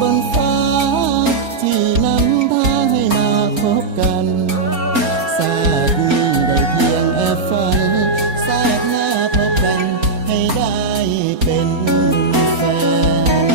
บนฟ้าที่นำพาให้มาพบกันชาตินี้ได้เพียงแอบฝันชาติหน้าพบกันให้ได้เป็นแฟน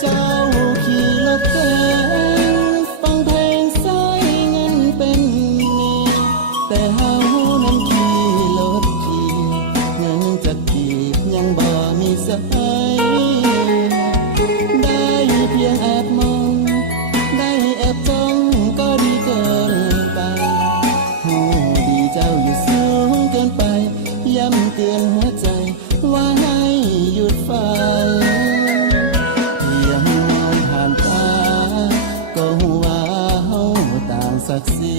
เจ้าขี่รถเก๋งฟังเพลงใส่เงินเป็นหนี้แต่เฮานั้นขี่รถขี่เงินจะกีบยังบ่มีสักได้เพียงแอบมองได้แอบจ้องก็ดีเกินไปหูดีเจ้าอยู่สูงเกินไปย้ำเตือนหัวใจว่าให้หยุดฝัน เพียงมองผ่านตาก็หัวาเฮาต่างศักดิ์ศรี